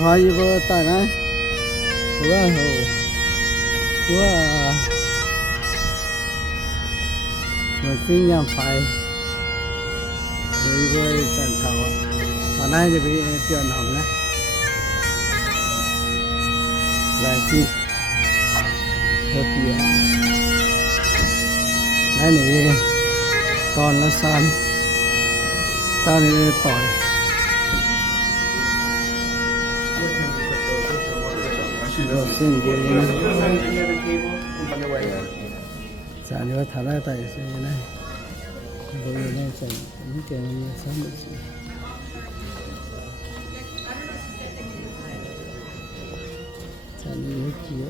hoa gì bữa tại này bữa hồ bữa mình xin nhầm phải rồi bữa chẳng thảo ở đây thì bị chuyện hỏng đấy là chi hợp địa đây này toàn là san tao này tỏi rồi xin cái này chả nhớ thả ra tại cái này rồi này sẽ những cái này sáng một chút chả nhớ chiều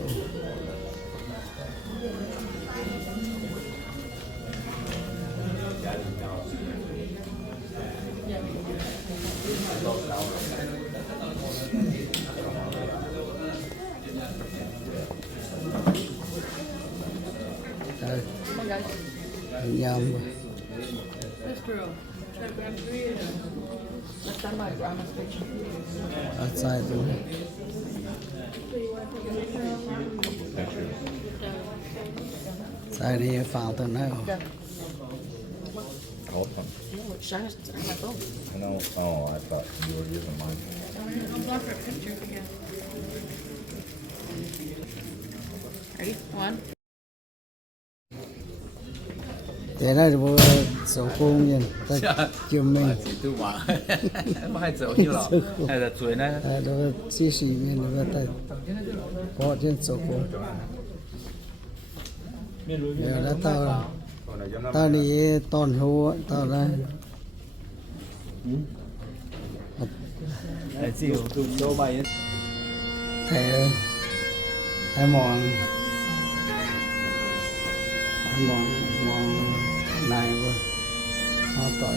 nhầm outside rồi sai đi vào tận nào Awesome. No, oh, I thought you were using mine. I'm going for a picture again. Ready? One. thế này bố số cung nhìn ta kiếm mình Tu mà. Hai giờ như là hay là chuối này. đó chỉ sĩ mình nó ta có trên số cung giờ đã tao tao đi toàn hồ tao đây Để chịu tụi số bay. thế hai món này luôn nó tỏi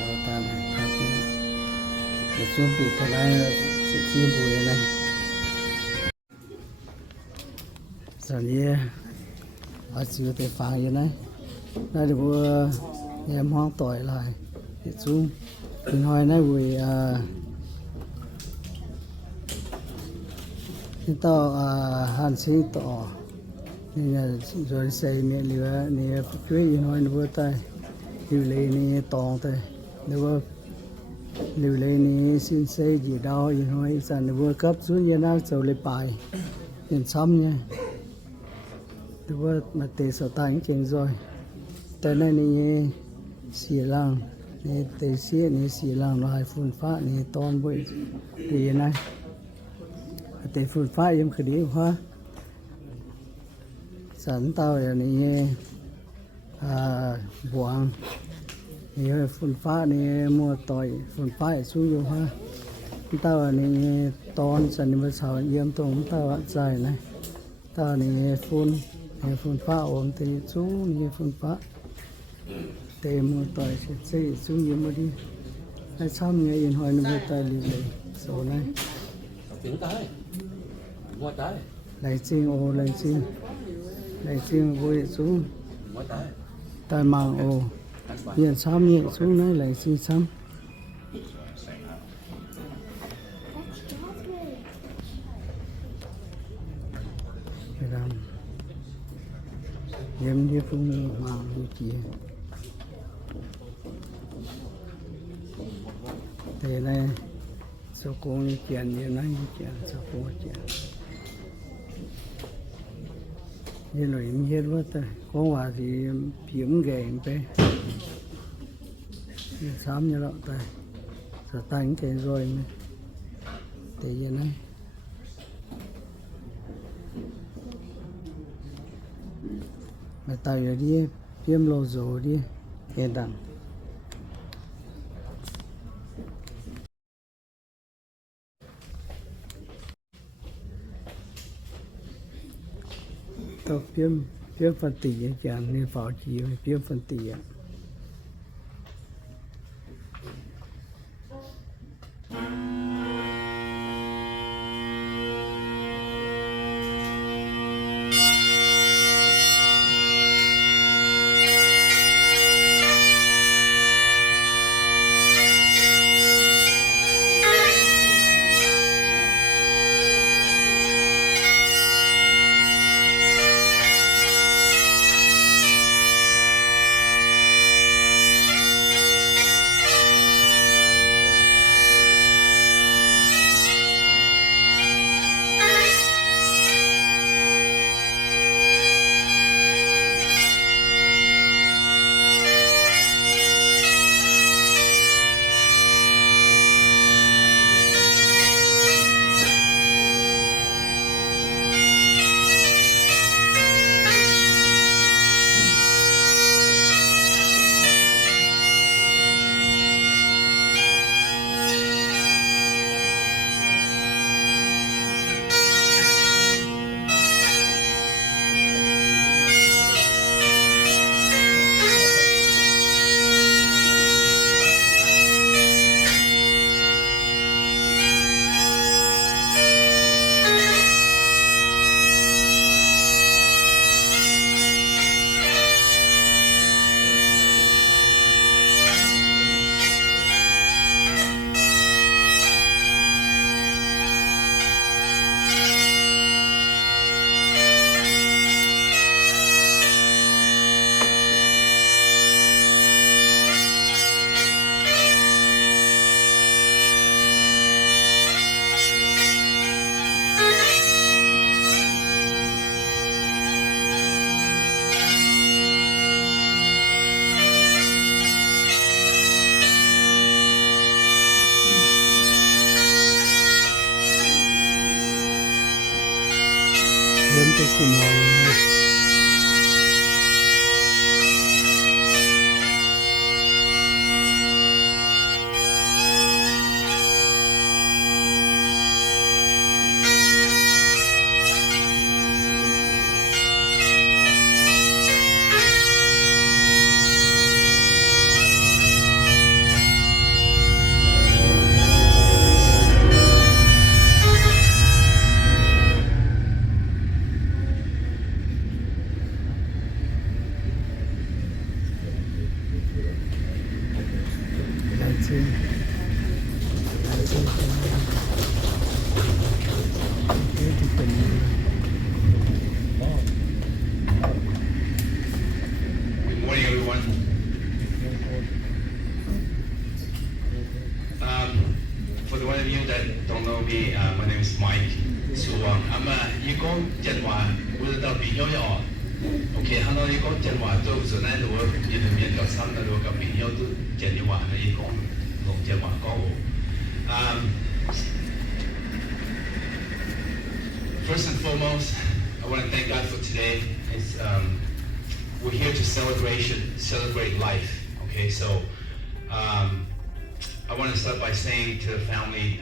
nó ta này ta kia để chuẩn bị cái này sẽ chia bùi này giờ đi ở chữ để phá như này đây là bữa em hoang tỏi lại để xuống mình hỏi này bùi tao hàn sĩ tỏ nên rồi xây mẹ lừa nè chuối yên hỏi nó bữa tay liều lấy nè tòng tay nếu liều lấy nè xin xây gì đâu yên hỏi sản nó bữa cấp xuống như nào rồi lấy bài nhìn xăm nha nếu mà tê sợ tay chừng rồi tới này nè xì lăng nè tê xì nè xì lăng nó hay phun phát nè toàn bụi thì này tê phun phát em cứ đi hoa sẵn tao là này buông này phun phát này mua tỏi phun phát xuống vô ha tao là này toàn sẵn bây giờ yếm tôm tao dài này tao này phun phát ôm thì xuống này phun phát tê mua tỏi sẽ xây xuống yếm mà đi hay xong nghe yên hỏi nó mua tỏi liền số này lấy chim ô lấy chim vui xuống tai mang ô hiện xăm nhẹ xuống này lấy chim xăm cái làm yếm đi phun mang đi kia thế này số con chuyện như này chuyện số con chuyện như là em hết quá ta có hòa thì kiếm ghẻ em bé sám như đó ta sợ tay cái rồi thì như này mà tay ở đi kiếm lô rồi đi hiện đẳng tao phiếm phân tỷ chẳng nên pháo chỉ phiếm phân tỷ cái cùng mong đại diện cái thì tình Good morning, everyone. For the one of you that don't know me, my name is Mike. So I'm a 義工人話會到變咗哦。OK，很多義工人話都做呢度人哋面個心嗰度咁變咗都人哋話係義工同人話講我。First and foremost, I want to thank God for today. We're here to celebrate life. Okay, so I want to start by saying to the family,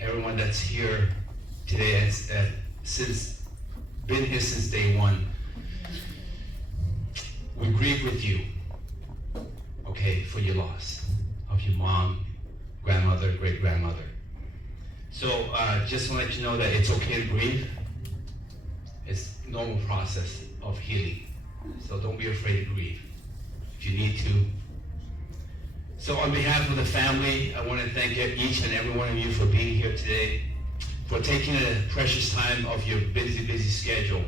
everyone that's here today, has been here since day one. We grieve with you, okay, for your loss of your mom, grandmother, great-grandmother. So just want to let you know that it's okay to grieve. It's a normal process of healing. So don't be afraid to grieve if you need to. So on behalf of the family, I want to thank each and every one of you for being here today, for taking a precious time of your busy schedule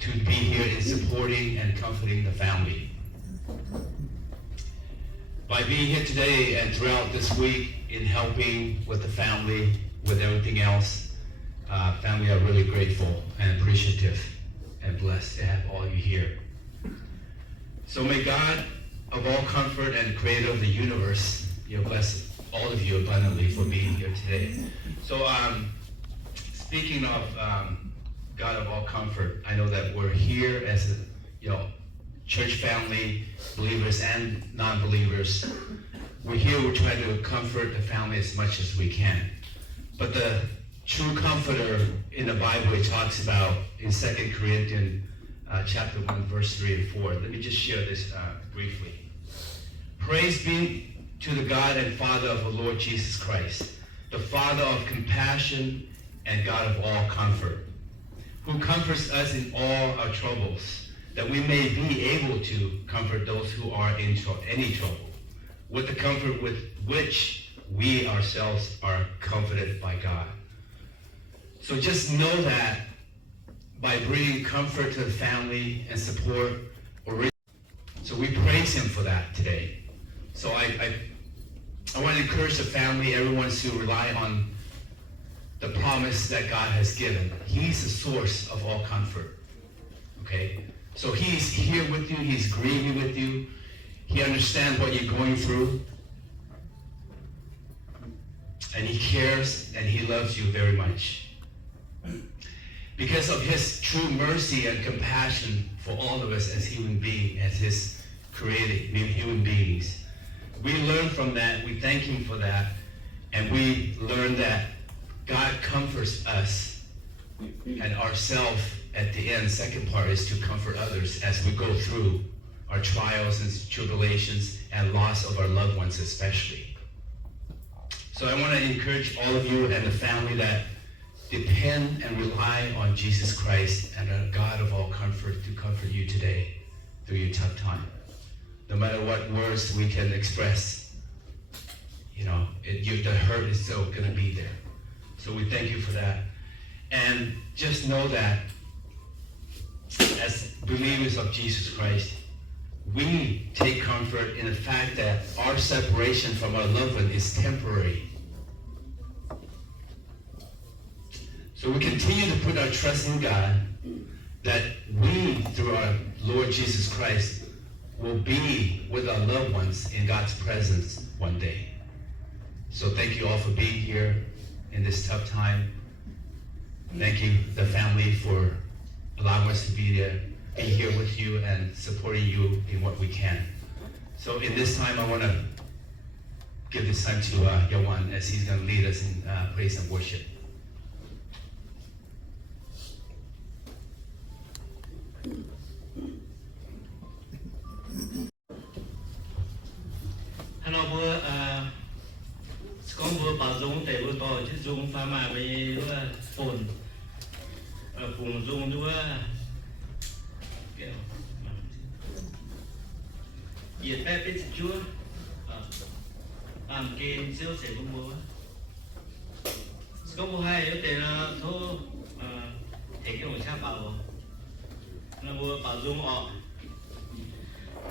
to be here in supporting and comforting the family. By being here today and throughout this week in helping with the family, with everything else, family are really grateful and appreciative and blessed to have all you here. So may God of all comfort and creator of the universe, bless all of you abundantly for being here today. So speaking of God of all comfort, I know that we're here as a church family, believers and non-believers. We're here, we're trying to comfort the family as much as we can. But the true comforter in the Bible it talks about in 2 Corinthians chapter 1, verse 3 and 4. Let me just share this briefly. Praise be to the God and Father of the Lord Jesus Christ, the Father of compassion and God of all comfort, who comforts us in all our troubles, that we may be able to comfort those who are in any trouble, with the comfort with which we ourselves are comforted by God. So just know that by bringing comfort to the family and support, so we praise him for that today. So I want to encourage the family, everyone to rely on the promise that God has given. He's the source of all comfort. Okay? So he's here with you, he's grieving with you, he understands what you're going through, and he cares and he loves you very much. Because of his true mercy and compassion for all of us as human beings, as his created human beings. We learn from that, we thank him for that, and we learn that God comforts us and ourselves at the end. Second part is to comfort others as we go through our trials and tribulations and loss of our loved ones especially. So I want to encourage all of you and the family that depend and rely on Jesus Christ and a God of all comfort to comfort you today through your tough time. No matter what words we can express, the hurt is still going to be there. So we thank you for that. And just know that as believers of Jesus Christ, we take comfort in the fact that our separation from our loved one is temporary. So we continue to put our trust in God that we, through our Lord Jesus Christ, will be with our loved ones in God's presence one day. So thank you all for being here in this tough time. thanking the family for allowing us to be there, be here with you and supporting you in what we can. So in this time, I want to give this time to Yawan as he's going to lead us in praise and worship. Hello bữa có bữa bảo dung để bữa tỏ chứ dung pha mà với bữa phồn phùng dung bữa kiểu nhiệt bé biết chúa làm kênh siêu sẽ bữa bữa có bữa hay ở đây là thôi thấy cái một cha bảo là bữa bảo dung họ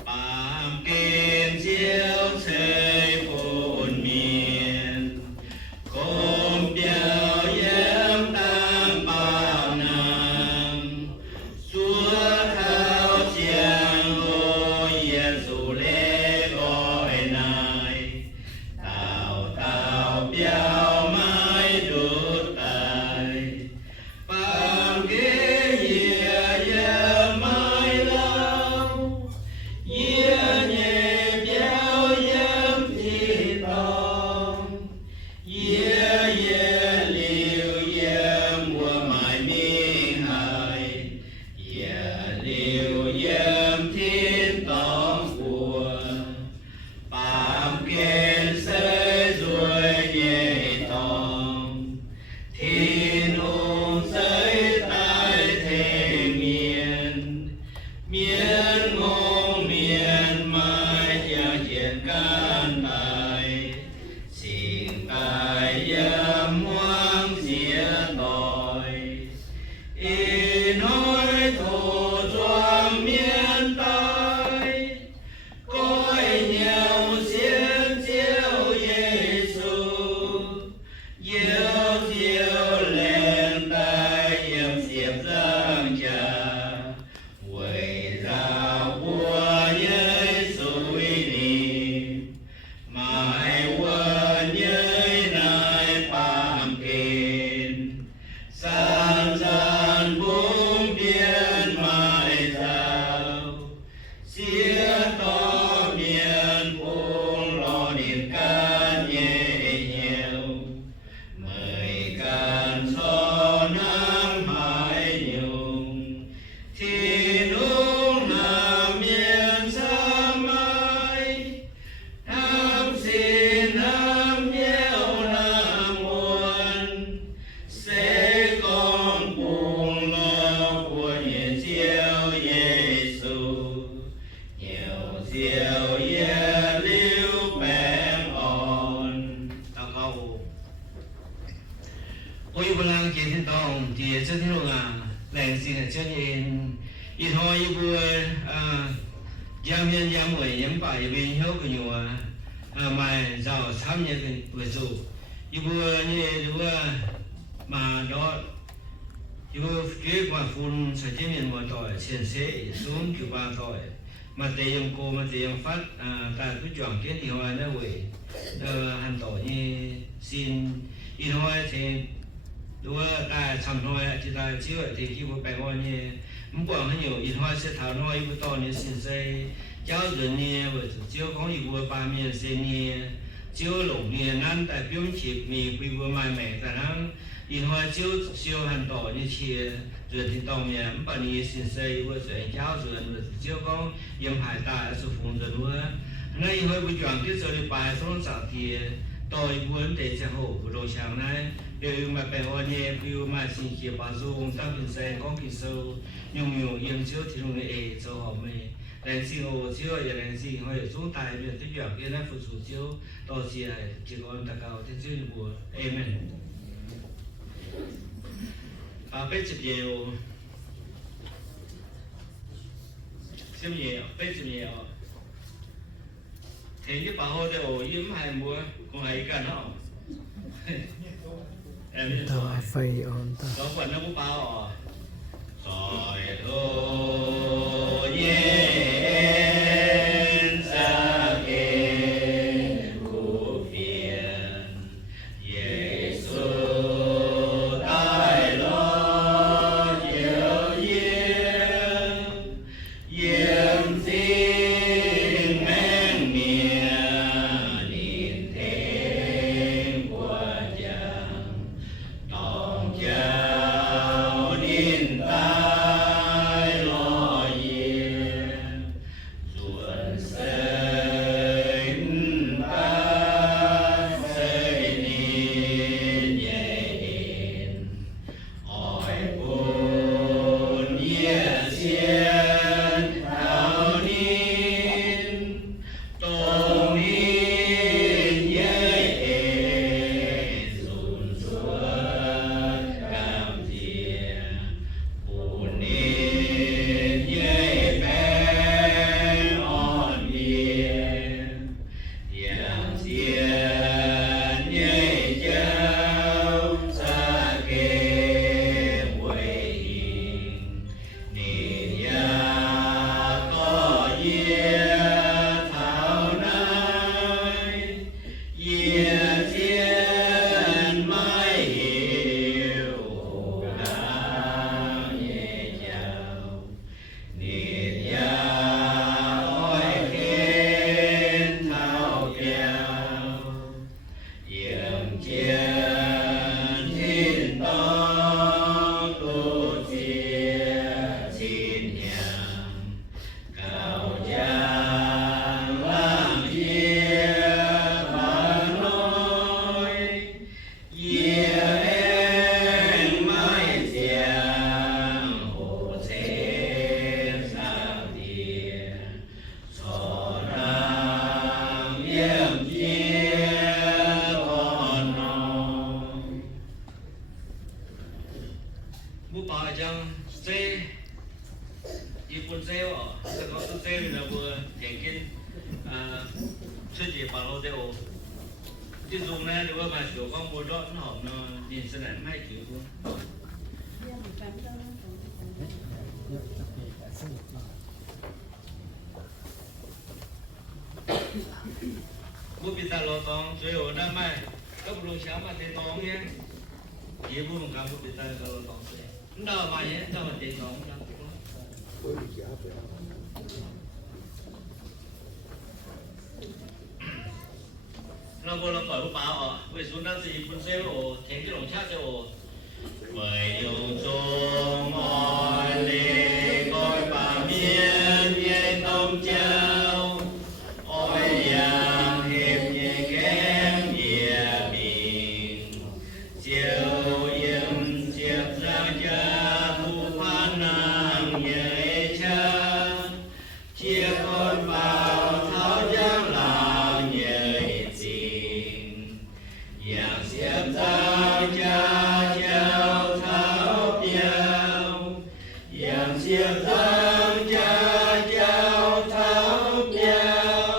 Bám kênh chiếu xây phồn miền Khôn biểu yếm tăng bao năm Chúa thao chiang ngô yên dù lễ gọi này Tào tào biểu mãi đốt tài Bám kênh yếm mãi lâu Yeah, yeah, yeah, yeah, yeah, yeah, liu, yeah, mùa mai miên hài, yeah, liu, yeah, thiên tông của, bám kênh xây rồi nhẹ tông, thiên hồn xây tại thế miền, miền ngôn miền mai gia diện can tài xin tài dâm hoang xía tội y nói thù doang miền tây coi nhau xiên chiếu Giêsu diệu diệu lên tay yếm xiêm giang trà quầy ra vua Giêsu niệm mãi quên nhớ nay bám kênh san san bốn biên mãi sao xía to miền buông lo niệm can nhẹ nhiều mời can so nắng hải nhung thì lúc nào miền xa mai nam xin nam nhiều nam muôn sẽ con buông lo của nhiệt chiếu Giêsu nhiều diệu yeah liu bén on tao câu ôi bữa lang kiến thiên tông thì chân thiên là lành xin là chân yên ít thôi bữa giam nhân giam người giam bài bên hiếu của nhiều mà giàu tham nhân cái bữa dù bữa như bữa mà đó bữa phía qua phun sẽ chế nhân một tội xiên xế xuống kiểu ba tội mà tề dùng cô mà tề dùng phát tại cứ chọn kiến thì hoa nó vậy hành tội như xin ít thôi thì đúng ta chăm thôi thì ta chịu thì khi bữa bè hoa như muốn quảng hay nhiều ít thôi sẽ thảo nói bữa to như xin xây cháu rồi như bữa chiếu có gì bữa ba miền xin như chiếu lủng như năn tại biểu chỉ mì bữa bữa mai mẹ ta năng ít thôi chiếu chiếu hành tội như chia rồi thì tông nhà bà ni xin xây bữa rồi cháu rồi chiếu có yếm hải tại sự phụng rồi bữa nay hơi bữa chọn cái rồi đi bài xuống sao thì tôi muốn để cho hộ của đồ sáng nay đều mà bè hoa nhẹ view mà xin kia bà dung tăng hình xe có kỳ sâu nhung nhung yếm chiếu thì luôn để cho họ mê đèn xin hồ chiếu và đèn xin hơi xuống tài việc tích chọn cái này phụ số chiếu to chỉ còn ta cao thiên duyên của amen bé chụp nhiều chụp nhiều bé chụp nhiều thế cái bảo hộ để ổ yếm hai mùa còn hay cả nó em tao phây on ta đó còn nó cũng bao rồi thôi nhiên xa kê của phiền Giêsu tai lo tiền nhảy châu xa kê quê hình nì ya có ye thảo nai ye thiên mai hiểu ca nhẹ chào nì ya oi khen thảo kèo yểm chiến thiên to tu chia xin nhàng cao giang làm chia bà nói ye em mai giang hồ thế sao địa so nam yểm chia con non bu bà chăng xeญี่ปุ่นเซลล์แต่ก็ตุ้เซลล์เราเบอร์เก่งกินชื่อจีบาโลเตโอที่ซุงนะหรือว่ามาเสียวข้องบัวร้อนหอมนอนยินสนั่นไม่ถือบัวบัวปิตาโลตองสวยโอได้ไหมก็บลูเช้ามาเตตองเนี่ยยี่บัวของการบัวปิตาโลตองสวยมันได้มาเนี่ยได้มาเตตองได้เราบนเราปล่อยผู้ป่าออกเวสุนัขสีปุ่นเซลโอเข็งที่หลงชาติเซลโอเมื่อยงจงมอยเลคอยป่าเมียนเย่ต้มเจ้าอ้อยยางเห็บเย่แก้มเยี่ยมิงเจียวเยี่ยมเจียบราชาผู้พานางเย่ชาเชียคนเป่าเท้าย่างลางเย่จริงอยากเสียบตาจ้าเจ้าเท้าเปียวอยากเสียบตาจ้าเจ้าเท้าเปียว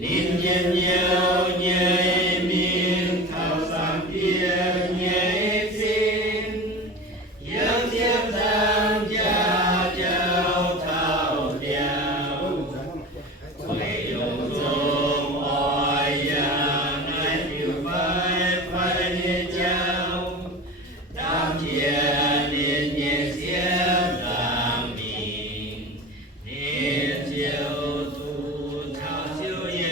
นิ่มเย็นเยียวเย่มิงเท้าสามเปียเย่จริงอยากเสียบตาจ้าเจ้าเท้าเปียวไม่ยงจงอ้อยยางในผิวไฟไฟในเจ้าตามเทียนเนียนเนียเสียตามมีเนียเจียวตูเท้าเสียวเย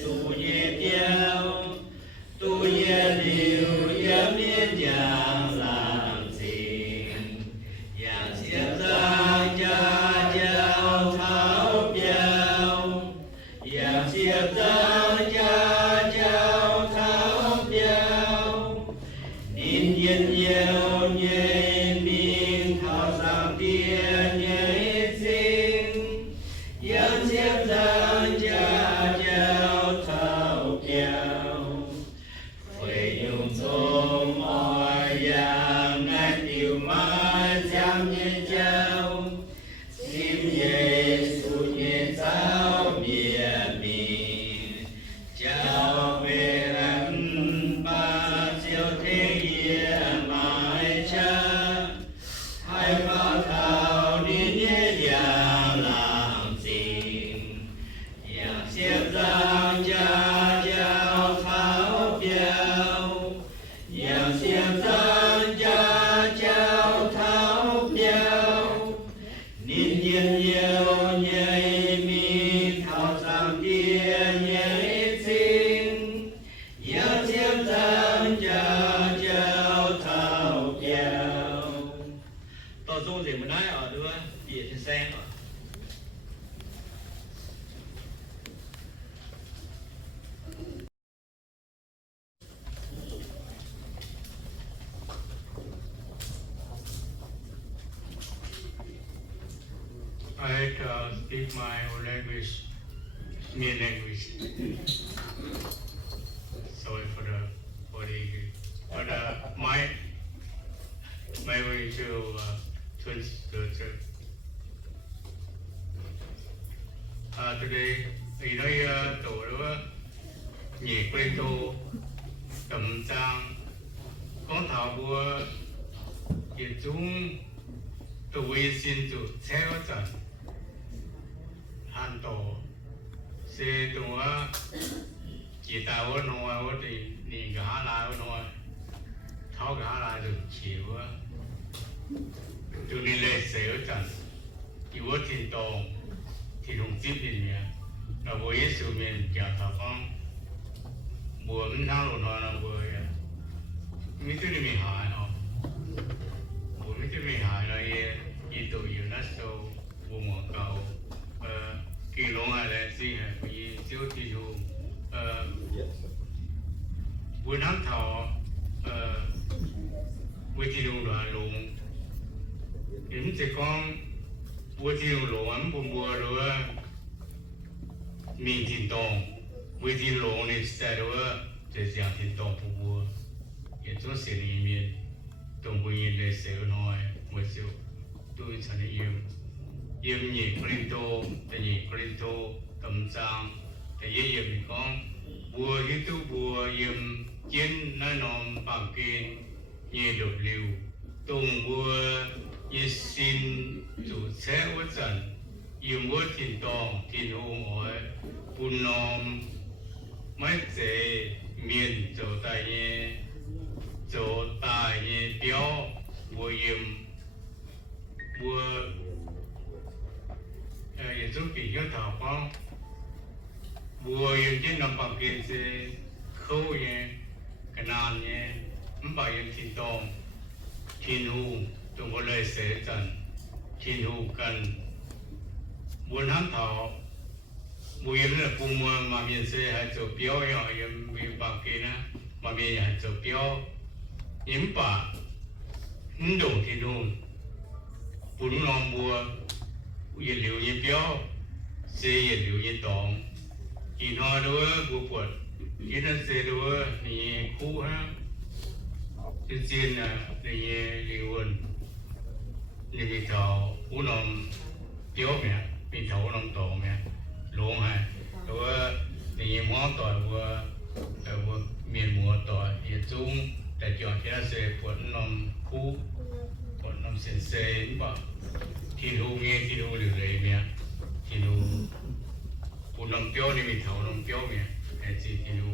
สูเยเปียวตูเยลิวเยเมียนยางลามสิงอยากเสียตาจ้าเจ้าเท้าเปียวอยากเสียตาจ้าเจ้าเท้าเปียวนิ่มเย็นเยียวเย็นมิงเท้าสามเปียเย็นสิงอยากเสียตาจ้าเจ้าเท้าเปียว会用中爱养爱丢马将年交，心耶稣耶早灭命，教为人把酒天也埋下，害怕逃离也要冷静，要写上家教逃标。要写上家教逃标，宁愿有夜明逃上天夜晴，要写上家教逃标。到中间没来啊，对吧？也是三啊。I speak my own language, Khmer language. Sorry for the English. But my way to translate. Today, in a year, nhị quê tô tầm trang con thảo bùa hiện chúng tôi xin chủ theo trận hàn tổ xe tổ chỉ tao ở ngoài thì nhìn cả lại ở ngoài tháo cả lại được chịu từ đi lên xe ở trận thì ở thiên tông thì đồng tiếp đi nhỉ là với sự miền cả thảo phong bùa mình tháo luôn là bùa mình tự đi mình hại không bùa mình tự mình hại là ý tổ UNESCO bùa một cầu kỳ long hay là gì hay vì siêu thị trường bùa nắm thảo bùa thị trường là luôn mình chỉ con bùa thị trường luôn bùa rồi mình thiên tông bùa thị trường luôn thì sẽ rồiจะ讲天当不过，也总是里面东不因的时候呢，我就都成了因也可能多，但也可能多咁脏，但也也咪讲，我去都我因那种白根也流流，东我一心就车我阵，因我天当天后我不能ไม่เจเมียนโจตายโจตายเปียวบัวยิมบัวอย่างทุกปีก็ถามว่าบัวยิมที่นำปักเกณฑ์เข้าขนาดมันไปยังทินตองทินหูตรงก็เลยเสียจันทินหูกันบนน้ำเถาbùi yếm là cùng mà miền xe hay chỗ béo rồi yếm miền bắc kia na mà miền hay chỗ béo yếm bả nung đồng thì nung bún non bùa yếm liu yếm béo xe yếm liu yếm tòng chỉ nói đó bùa quật yếm nó xe đó thì khu ha trên trên là thì liu quần thì mình thầu bún non béo mẹ mình thầu non tòng mẹ luôn hay rồi thì món tỏi vừa miền mùa tỏi thì chúng để chọn cái là sẽ cuốn nằm khu cuốn nằm sền sền bảo thì thu nghe thì thu được đấy mẹ thì thu cuốn nằm tiêu thì mình thấu nằm tiêu mẹ hay gì thì thu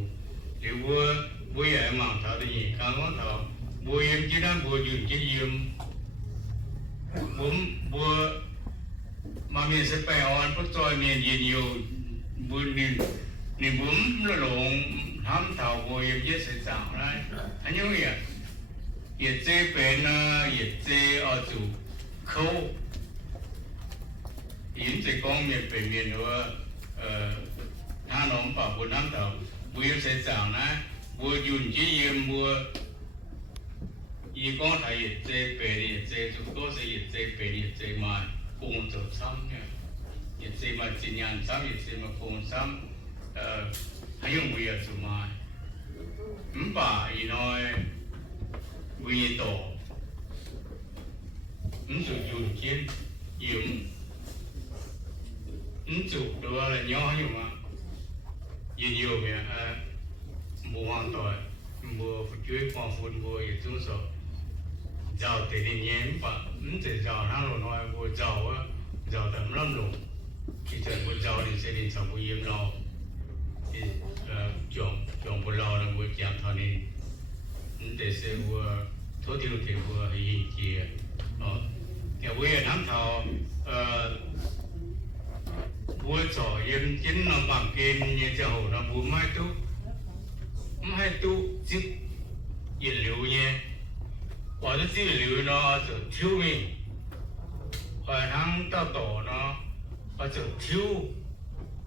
nếu vừa vậy mà thấu thì gì càng có thấu vừa em chỉ đang vừa dùng chỉ dùng vừa mà mình sẽ phải hỏi bất cho mình nhiều buồn niềm bướm nó lộn hám thảo của em biết sẽ giảm lại anh nhớ gì à nhiệt chế bên nhiệt chế ở chủ khâu yếm sẽ con miền bên miền nữa hà nông bảo buồn hám thảo buồn em sẽ giảm lại buồn dùng chỉ em buồn y con thấy nhiệt chế bên nhiệt chế chúng tôi sẽ nhiệt chế bên nhiệt chế mà cùng tổ xăm nha, nhiệt chế mà chỉ nhận xăm nhiệt chế mà cùng xăm, hay dùng bùi ở chỗ mai, bà ý nói bùi tổ, chủ dùng chiến, dùng, chủ đó là nhỏ nhưng mà nhiều về mua hoàn toàn mua chuối qua phun mua ở chỗ số giàu thì đi nhém và chỉ giàu nó rồi nói vừa giàu á giàu tầm lắm luôn khi trời vừa giàu thì sẽ đi sống vừa yên lo thì chọn vừa lo là vừa chạm thọ nên để sẽ vừa thối tiêu thì vừa hình kia đó thì vừa nắm thọ vừa trò yên chính nó bằng kênh như thế hồ nó vừa mai tu giúp yên liệu nhé và cái gì liệu nó sẽ thiếu mình và thằng ta tổ nó sẽ thiếu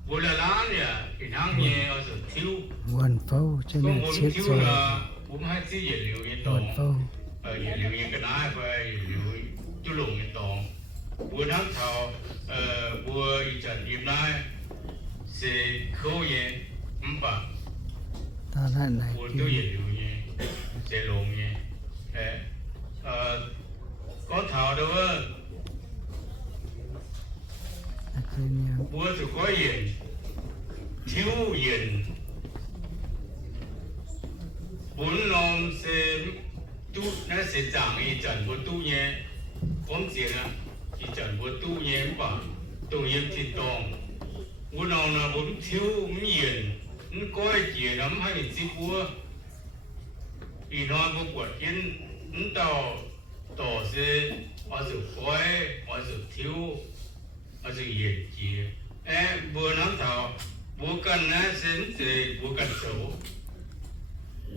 vừa là lá nhỉ thì thằng nhẹ nó sẽ thiếu quần phâu cho nên còn chết thiếu rồi là cũng hai cái gì liệu như tổ quần phâu liệu như cái đá và liệu chú lùng như tổ vừa thằng thảo vừa ý trận điểm này sẽ khâu nhẹ bà ta lại này vừa tiêu nhiệt liệu nhẹ sẽ lùng nhẹ có thảo đâu á kia nhau bữa thì có yên thiếu yên 本來是都那是長一陣不都嘢，講正啊，一陣不都嘢吧，都嘢鐵當，本來呢本挑唔嚴，唔該嘢咁係只不過，原來不過因唔到是我就改，我就挑，我就嚴節，不能頭，不跟那先至不跟走。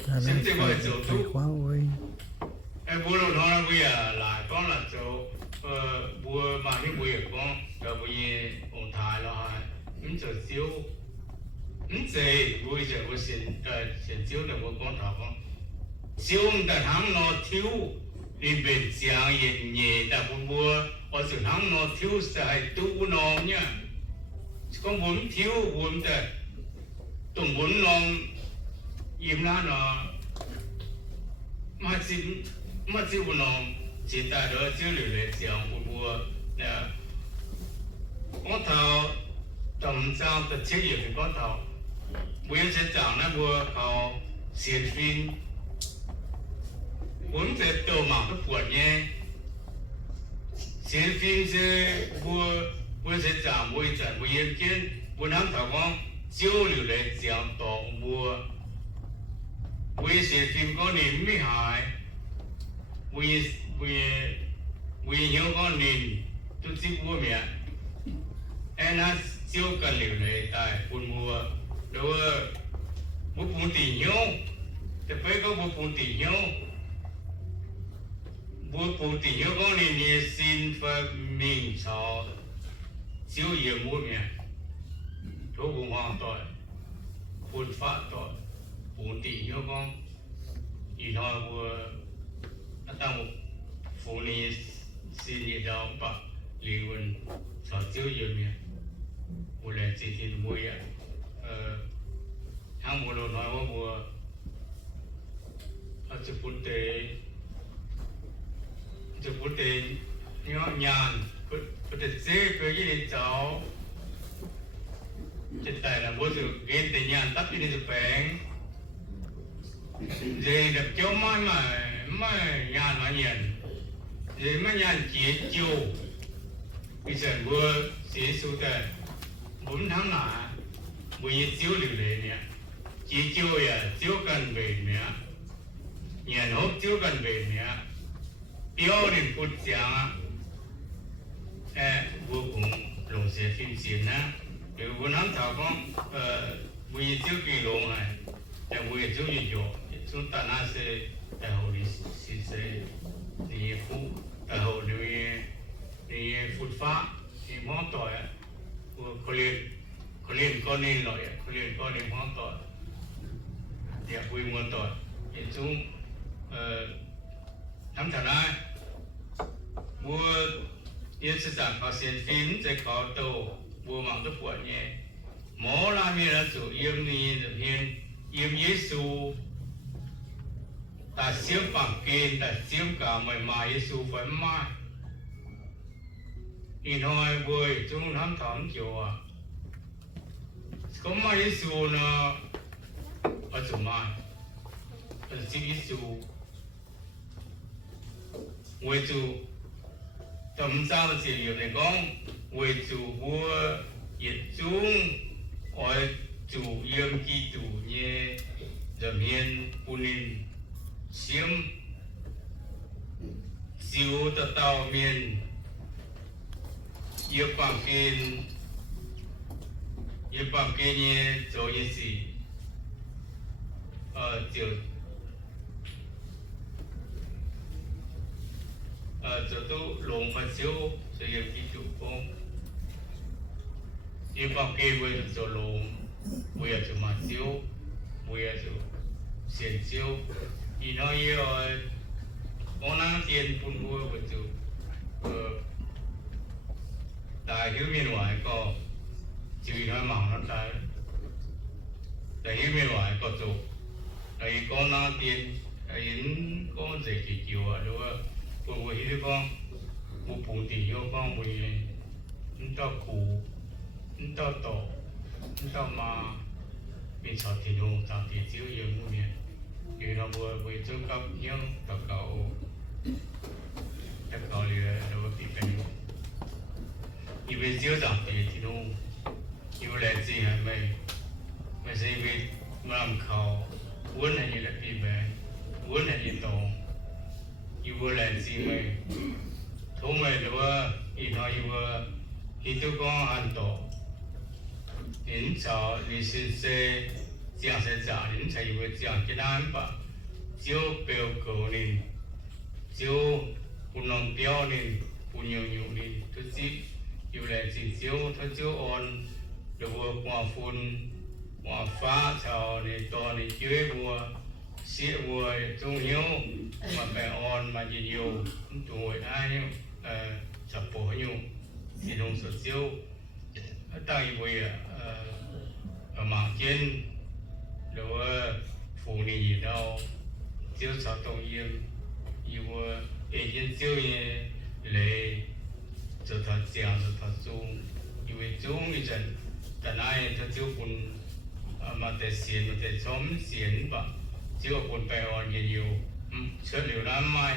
Ra đây phải khóa ôi. Bữa đầu nó bây giờ là con là chỗ bữa mà những buổi con rồi bây giờ ông thái là những chỗ chiếu những gì bây giờ bữa xin chiếu được bữa con thảo con chiếuแต่ทั้ง nó thiếu đi bên giang nhẹ nhẹแต่bữa ở chỗทั้ง nó thiếu sẽ tu nó nhá con muốn thiếu muốnแต่tụng muốn nó im ra nó mà chỉ muốn nó chỉ ta đó chỉ lười giang bữa nè con thảo tầm trang tự chế nghiệp thì con thảo bữa sẽ chẳng nó bữa thảo xiên phim muốn sẽ tổ mạng nó buồn nhé xiên phim sẽ bữa sẽ chẳng bữa chẳng bữa yên kiến bữa năm thảo con chiếu lười giang tổng bữa xiên phim có niềm mới hại bữa nhớ có niềm tôi chỉ bữa mẹ em nó siêu cần liều lệ tại buôn mùa đâu bố buôn tỷ nhau thì phải có bố buôn tỷ nhau bố buôn tỷ nhau có nên nhẹ xin phải mình sao siêu nhiều mua mẹ chỗ buôn hoàng tội buôn phát tội buôn tỷ nhau con thì nó vừa nó tăng phụ nữ xin nhẹ đó bạc liều sao siêu nhiều mẹ mùa lệ chỉ thì mùa ạ tháng mùa đầu nóiว่าmùa chụp bút tê nhỏ nhàn có thể dễ với cái này cháu hiện tại là bố sự ghen tê nhàn tắt đi được bén dễ đẹp cháu mai mà nhàn mà nhàn dễ mà nhàn chỉ chiều bây giờ mùa sẽ số tệ 4 tháng là bây giờ chiếu liều lệ nè chỉ chiếu à chiếu cần về nè nhà nó chiếu cần về nè tiêu nên phút sáng vô cùng lồng xe phim xiên á rồi 4 tháng thảo con bây giờ chiếu kỳ lồng này để bây giờ chiếu nhiều chúng ta nói sẽ đại hội đi sẽ đi phụ đại hội đi phút phá thì món tỏi có liên con nên loại có liên con nên hoang tội thì vui muốn tội hiện chúng nắm thật ai mua yên sẽ chẳng có xem phim sẽ có tàu mua mạng thức quận nhé mó la mi là chủ yếm ni hiền yếm Giêsu ta siêu bằng kên ta siêu cả mà Giêsu phải mai in hỏi vui chúng nắm thắm chiều à có mà Giêsu nó ở chỗ mai ở chỗ Giêsu với chủ tầm sao là chỉ điều này con với chủ vua yết chúng ở chủ yếm Kitô nhé dầm hiền punin xiêm siêu tao miền yêu bằng kênh nhé cho như gì cho tôi lồng phát siêu cho yêu ký chủ con yêu bằng kênh với cho lồng với cho mà siêu với cho xiên siêu thì nó yêu con năng tiền phun vui với chủ tại hiếu miền ngoài có chữ nói mỏng nó tại hiếu miền ngoài có chủ tại con nó tiền tại con dễ chỉ chịu à đúng không của hiếu con một phun thì hiếu con một những tao cũ những tao tổ những tao mà mình sợ thì đồ tao thì chịu nhiều mua miền vì nó vừa với chỗ cấp nhau tàu cậu lìa đâu có bị bệnh như về chiếu giảm thì nó như là gì hả mày sẽ về mà làm khẩu vốn là như là bị bệnh vốn là như tổ như vừa là gì mày thấu mày đâu ý nói như vừa thì tôi có ăn tổ đến sau đi xin xe讲是讲人才有个讲简单吧，就标高呢，就不能标呢，不牛呢，就是有来是就它就按，如果刮风、刮发潮呢，到呢追我，写我中牛，มาไปออนมายินโยตัวได้สับปะโยที่ลงสุดเจียวตั้งอยู่มาเจนหรือว่าphụ nữ gì đâu chiếu sao đồng yên yêu yên chiếu yên lệ cho thật giang cho thật chung yêu chung như vậyแต่นายถ้าchiếuคุณมาแต่เสียนมาแต่ชมเสียนปะchiếuคุณไปอ่อนอยู่เชื่อเหลียวน้ำไม่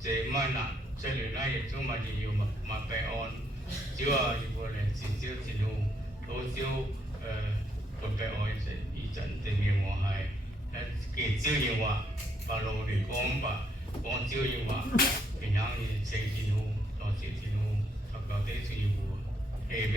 เจ็บไม่หนักเชื่อเหลียวน้ำยังchungมาอยู่มาไปอ่อนchiếuอยู่ว่าเลยchiếuจินูโทchiếuคนไปอ่อนอีจันเต็มยังว่าให้给照应我，把路的讲吧，讲照应我，平常的生天路，到生天路，他搞得最有，阿门。